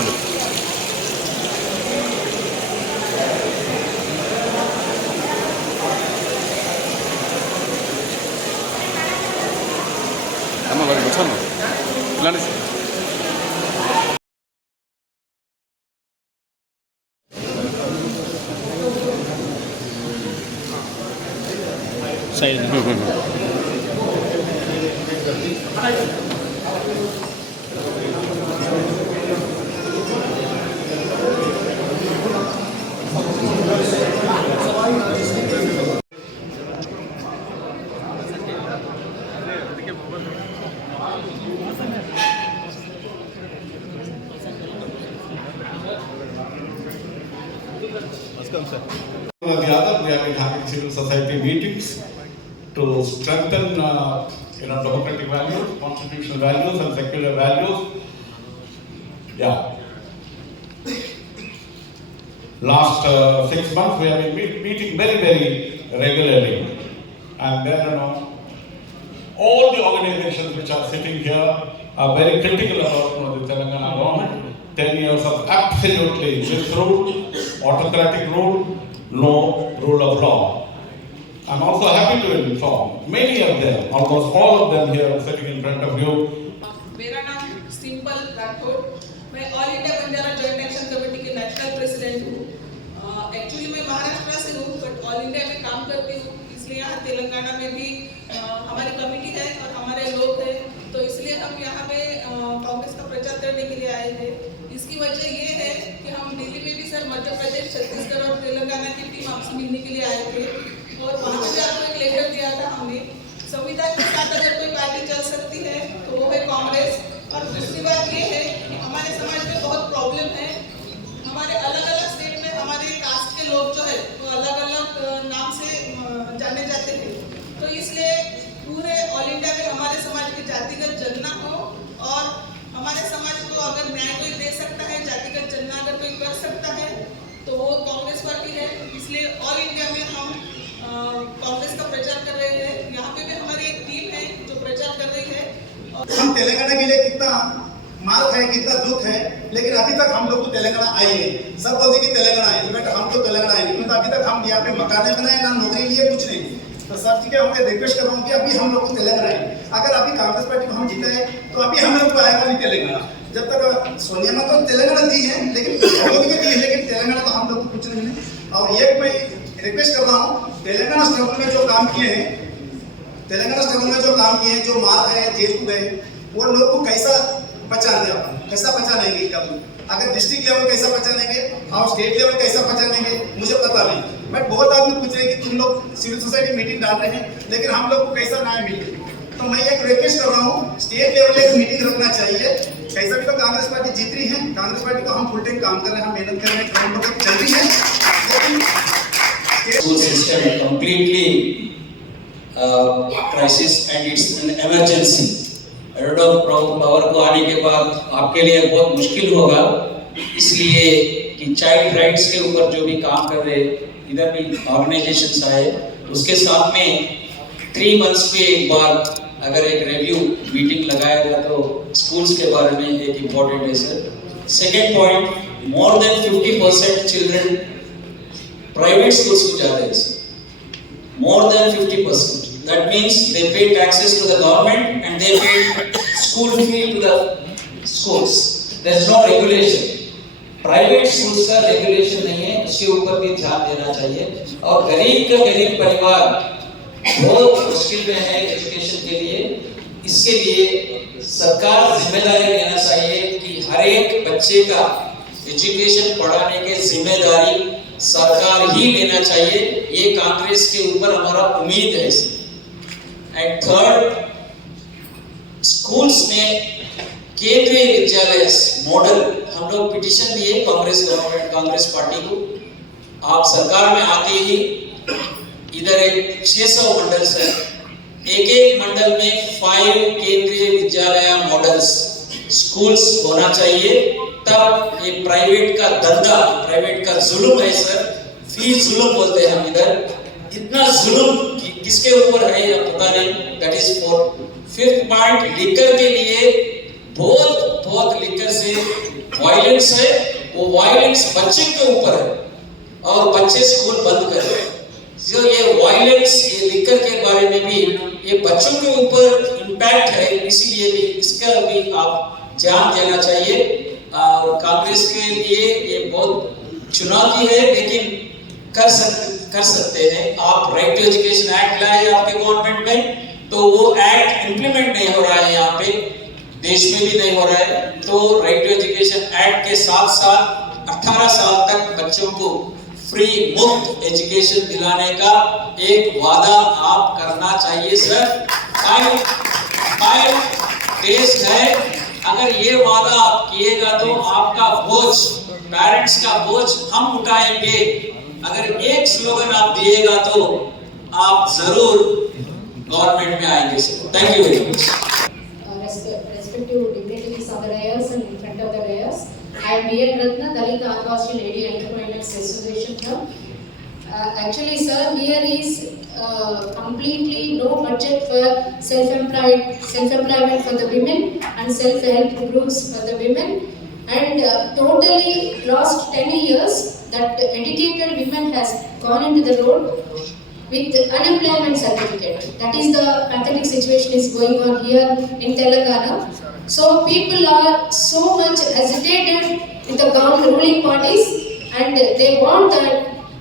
ఉండు. అమ్మ వాడికి వచ్చాను ఇలాంటి side The other, we have been having civil society meetings to strengthen, democratic values, constitutional values, and secular values. Yeah. Last 6 months, we have been meeting very, very regularly, and then all the organizations which are sitting here are very critical about the Telangana government. 10 years of absolutely misrule, autocratic rule, no rule of law. I'm also happy to inform many of them, almost all of them here sitting in front of you. मेरा नाम simple Rathore, मैं all India Banjara joint action committee के national president हूँ। Actually मैं महाराष्ट्र से हूँ, but all India में काम करती हूँ, इसलिए यहाँ तेलंगाना में भी हमारी कमेटी है और हमारे लोग हैं, तो इसलिए हम यहाँ पे कांग्रेस का प्रचार करने के लिए आए हैं। इसकी वजह ये है कि हम दिल्ली में भी सर मध्य प्रदेश, छत्तीसगढ़ और तेलंगाना की टीम आपसे मिलने के लिए आए थे और वहाँ पे भी आपको एक लेटर दिया था हमने। संविधान के साथ अगर कोई पार्टी चल सकती है तो वो है कांग्रेस। और दूसरी बात ये है कि हमारे समाज में बहुत प्रॉब्लम है, हमारे अलग अलग स्टेट में हमारे कास्ट के लोग जो है वो अलग अलग नाम से जाने जाते हैं, तो इसलिए पूरे ऑल इंडिया में हमारे समाज की जातिगत जनगणना हो और हमारे समाज को अगर न्याय कोई दे सकता है, जातिगत जनगणना अगर कोई कर सकता है तो वो कांग्रेस पार्टी है। इसलिए ऑल इंडिया में हम कांग्रेस का प्रचार कर रहे हैं। यहाँ पे भी हमारी एक टीम है जो प्रचार कर रही है। हम तेलंगाना के लिए कितना मार्ग है, कितना दुख है, लेकिन अभी तक हम लोग को तेलंगाना आए नहीं। सब बोलते कि तेलंगाना आए, बट हम तो तेलंगाना आए नहीं, तो अभी तक हम यहाँ पे मकान बनाए ना नौकरी लिए, कुछ नहीं। तो सब चीजें हमने रिक्वेस्ट कर रहा हूँ कि अभी हम लोग को तेलंगाना आए। अगर अभी कांग्रेस पार्टी को हम जीता है तो अभी हम लोग को आएगा नहीं तेलंगाना। जब तक सोनिया तो तेलंगाना दी है, लेकिन लेकिन तेलंगाना तो हम लोग को कुछ नहीं है। और एक मैं रिक्वेस्ट कर रहा हूँ, तेलंगाना स्ट्रगल में जो काम किए हैं, जो मार है, जेल गए, वो लोग को कैसा पहचानते हैं, कैसा पहचानेंगे कभी? अगर डिस्ट्रिक्ट लेवल कैसा पहचानेंगे और स्टेट लेवल कैसा पहचानेंगे मुझे पता नहीं। बट बहुत आदमी पूछ रहे हैं कि तुम लोग सिविल सोसाइटी मीटिंग डाल रहे हैं, लेकिन हम लोग को कैसा न्याय मिले? तो मैं एक रिक्वेस्ट कर रहा हूँ, स्टेट लेवल एक मीटिंग रखना चाहिए। कैसा भी तो कांग्रेस पार्टी जीत रही है, कांग्रेस पार्टी को हम फुल टाइम काम कर रहे हैं, हम मेहनत कर रहे हैं, काम चल रही है। School system completely crisis and it's an emergency. Rid of power को आने के बाद आपके लिए बहुत मुश्किल होगा, इसलिए कि चाइल्ड राइट्स के ऊपर जो भी काम कर रहे इधर भी ऑर्गेनाइजेशंस आए, उसके साथ में 3 months पे एक बार अगर एक रिव्यू मीटिंग लगाएगा तो स्कूल्स के बारे में एक इम्पोर्टेंट है sir. Second point, more than 50% children private schools को जाते हैं sir, more than 50%. That means they pay taxes to the government and they pay school fee to the schools. There is no regulation. Private schools का regulation नहीं है, उसके ऊपर भी ध्यान देना चाहिए। और गरीब का गरीब परिवार बहुत मुश्किल में है एजुकेशन के लिए, इसके लिए सरकार जिम्मेदारी लेना चाहिए कि हर एक बच्चे का एजुकेशन पढ़ाने की जिम्मेदारी सरकार ही लेना चाहिए। ये कांग्रेस के ऊपर हमारा उम्मीद है। एंड थर्ड, स्कूल्स में केंद्रीय विद्यालय मॉडल हम लोग पिटीशन दिए कांग्रेस गवर्नमेंट, कांग्रेस पार्टी को। आप सरकार में आते ही इधर एक 600 मंडल्स है, एक मंडल में 5 केंद्रीय विद्यालय मॉडल्स स्कूल्स होना चाहिए। तब ये प्राइवेट का धंधा, प्राइवेट का जुल्म है सर, फीस जुल्म बोलते हैं हम इधर। इतना जुल्म किसके ऊपर है या पता नहीं। That is 4th point, liquor के लिए बहुत लिकर से वायलेंस है, वो वायलेंस बच्चे के ऊपर है और बच्चे स्कूल बंद कर रहे हैं। जो ये वायलेंस, ये लिकर के बारे में भी ये बच्चों के ऊपर इम्पैक्ट है, इसीलिए भी इसका भी आप ध्यान देना चाहिए। और कांग्रेस के लिए ये बहुत चुनौती है, लेकिन कर सकते हैं। आप राइट टू एजुकेशन एक्ट लाए आपके गवर्नमेंट में, तो वो एक्ट इम्प्लीमेंट नहीं हो रहा है यहाँ पे, देश में भी नहीं हो रहा है। तो राइट टू एजुकेशन एक्ट के साथ साथ 18 साल तक बच्चों को फ्री मुफ्त एजुकेशन दिलाने का एक वादा आप करना चाहिए सर। 5 डेज है, अगर ये वादा आप किएगा तो आपका बोझ, पेरेंट्स का बोझ हम उठाएंगे। अगर एक स्लोगन आप दिएगा तो आप जरूर गवर्नमेंट में आएंगे sir. Thank you very much. Respective dignitaries of the dais and in front of the dais, I am B.N. Ratna, Dalit Adivasi Lady Entrepreneurs Association. Actually, sir, here is completely no budget for self-employment for the women and self-help groups for the women, and totally last 10 years that educated women has gone into the road with unemployment certificate. That is the pathetic situation is going on here in Telangana. So people are so much agitated with the government ruling parties, and they want the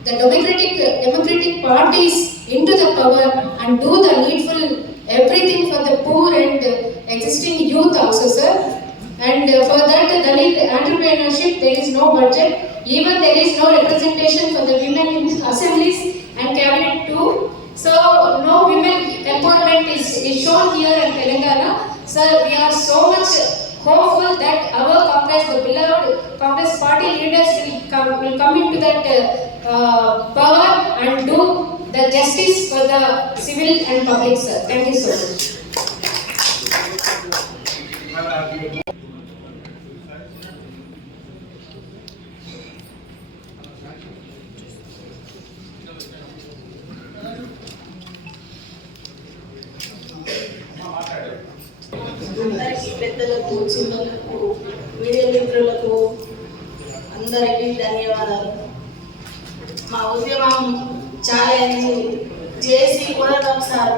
democratic parties into the power and do the needful everything for the poor and existing youth also, sir. And for that Dalit entrepreneurship there is no budget, even there is no representation for the women in assemblies and cabinet too. So no women empowerment is shown here in Telangana. Sir, we are so much hopeful that our Congress, the beloved Congress party leaders will come into that power and do the justice for the civil and public, sir. Thank you so much. అందరికీ పెద్దలకు చిన్నలకు media మిత్రులకు అందరికీ ధన్యవాదాలు. మా ఉద్యమం challenge జేసీ కొరటం sir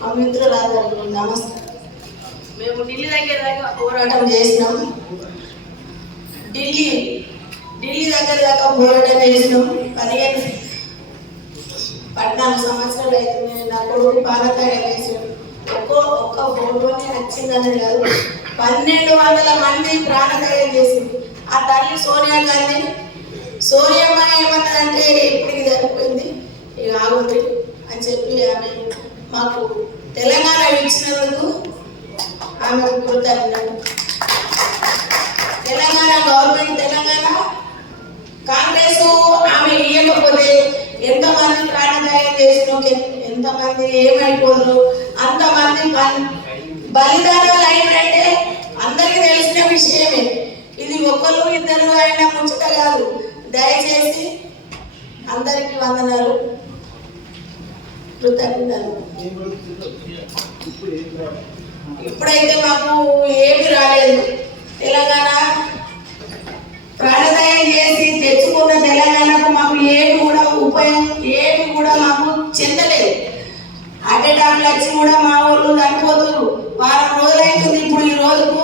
మా మిత్రులందరికీ నమస్కారం. మేము ఢిల్లీ దగ్గర దాకా పోరాటం చేసినాం. ఢిల్లీ దగ్గర దాకా పోరాటం చేసినాం. 14 సంవత్సరాలు అవుతుంది. నా కొడుకు పాలకాయ వేసాడు. ఒక్క ఫోటోని వచ్చిందని కాదు, 1200 మంది ప్రాణత్యాగం చేసింది ఆ తల్లి సోనియా గాంధీ. సోనియమ్మ ఏమన్నదంటే ఇప్పటికి సరిపోయింది, ఇక ఆగుంది అని చెప్పి ఆమె మాకు తెలంగాణ ఇచ్చినందుకు ఆమెకు కృతజ్ఞతలు. తెలంగాణ గవర్నమెంట్, తెలంగాణ కాంగ్రెస్ ఆమె ఇవ్వకపోతే ఎంతమంది ప్రాణత్యాగం చేసిన, ఎంతమంది ఏమైపోదు, అంతమంది బలిదానాలు అయినంటే అందరికీ తెలిసిన విషయమే. ఇది ఒకరు ఇద్దరు అయిన ముచ్చట కాదు. దయచేసి అందరికీ వందనాలు, కృతజ్ఞతలు. ఇప్పుడైతే మాకు ఏమి రాలేదు. తెలంగాణ ప్రాణదాయం చేసి తెచ్చుకున్న తెలంగాణకు మాకు ఏమి కూడా ఉపయోగం, ఏమి కూడా మాకు చెందలేదు. అటాక్లు వచ్చి కూడా మా వాళ్ళు చనిపోతున్నారు. వారం రోజులు అవుతుంది, ఇప్పుడు ఈ రోజుకు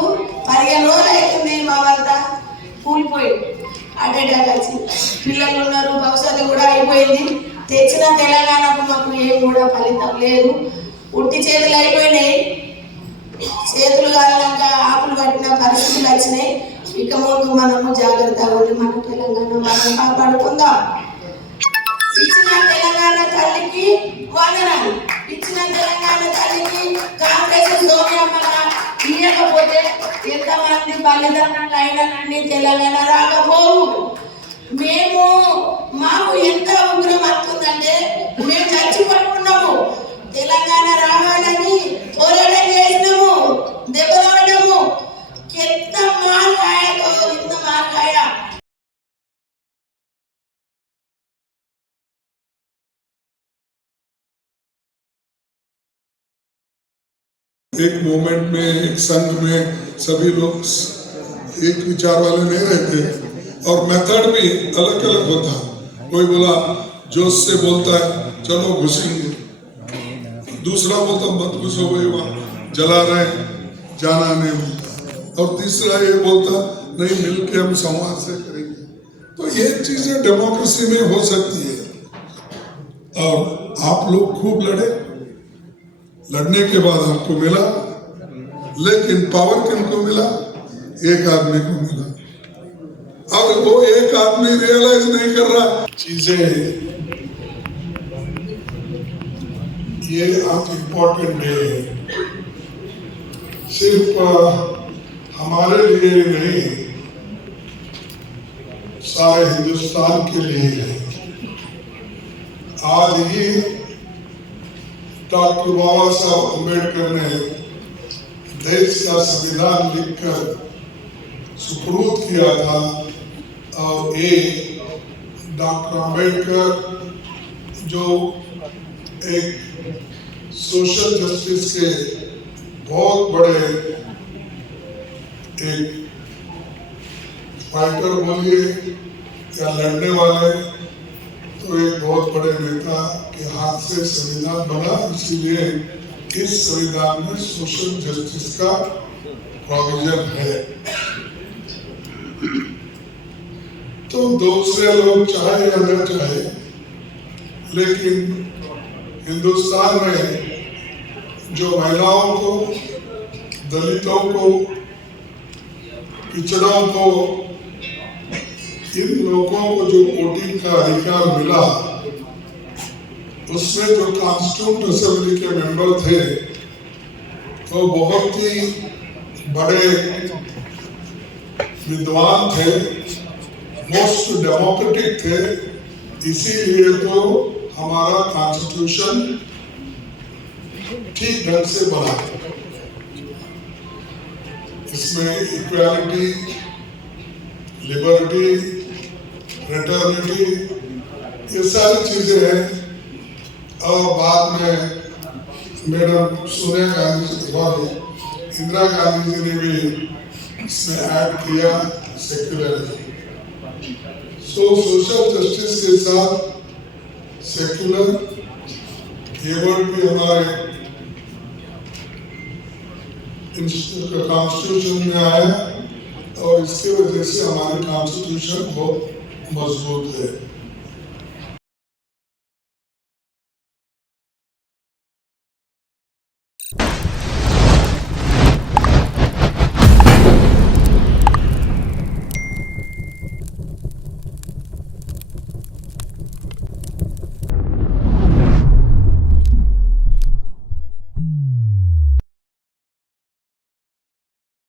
15 రోజులు అవుతుంది. మా వద్ద కూలిపోయి అటాక్ వచ్చి పిల్లలు ఉన్నారు, భవిష్యత్తు కూడా అయిపోయింది. తెచ్చిన తెలంగాణకు మాకు ఏం కూడా ఫలితం లేదు. ఉట్టి చేతులు అయిపోయినాయి. చేతులు కాలినాక ఆకులు పట్టిన పరిస్థితులు వచ్చినాయి. ఇక ముందు మనము జాగ్రత్తగా ఉండి మన తెలంగాణ మనం కాపాడుకుందాం. ఇచ్చిన తెలంగాణ తల్లికి వందనాలు. ఇచ్చిన తెలంగాణ తల్లికి కాంగ్రెస్ సోనియమ్మ ఇవ్వకపోతే ఎంతమంది బలిదానాలు అయినండి తెలంగాణ రాకపోవు. మాకు ఎంత ఉగ్రం వస్తుందంటే మేము చచ్చిపోతున్నాము. తెలంగాణ రావాలని పోరాటం చేసినాము, దెబ్బలాడము. ఎంత మార్కాయతో ఇంత మార్కాయ. एक मोमेंट में, एक संघ में सभी लोग एक विचार वाले नहीं रहते और मेथड भी अलग अलग होता है। कोई बोला जोश से बोलता है चलो घुसेंगे, दूसरा बोलता मत घुसो, वही वहाँ जला रहे जाना नहीं बोलता, और तीसरा ये बोलता नहीं मिलके हम संवाद से करेंगे। तो ये चीजें डेमोक्रेसी में हो सकती है। और आप लोग खूब लड़े, लड़ने के बाद आपको मिला, लेकिन पावर किनको मिला? एक आदमी को मिला, और वो एक आदमी रियलाइज नहीं कर रहा चीजें। ये आज इम्पोर्टेंट डे है, सिर्फ हमारे लिए नहीं, सारे हिंदुस्तान के लिए है। आज ही डॉक्टर बाबा साहब अम्बेडकर ने देश का संविधान लिखकर सुपुर्द किया था, और ये डॉक्टर अम्बेडकर जो एक सोशल जस्टिस के बहुत बड़े एक फाइटर बोलिए या लड़ने वाले, तो एक बहुत बड़े नेता के हाथ से संविधान बना। इसीलिए इस संविधान में सोशल जस्टिस का प्रोविजन है। तो दूसरे लोग चाहे या न चाहे, लेकिन हिंदुस्तान में जो महिलाओं को, दलितों को, पिछड़ों को, इन लोगों को जो वोटिंग का अधिकार मिला, उसमें जो कॉन्स्टिट्यूंट असेंबली के मेंबर थे वो बहुत ही बड़े विद्वान थे, मोस्ट डेमोक्रेटिक थे। इसीलिए तो हमारा कॉन्स्टिट्यूशन ठीक ढंग से बना। इसमें इक्वालिटी, लिबर्टी, फ्रेटर्निटी, ये सारी चीजें हैं। और बाद में मैडम सोनिया गांधी जी, इंदिरा गांधी जी ने भी इसमें ऐड किया सेक्युलरिज्म। सोशल जस्टिस के साथ सेक्युलर ये वर्ड भी हमारे कॉन्स्टिट्यूशन में आया, और इसके वजह से हमारी कॉन्स्टिट्यूशन बहुत मजबूत है।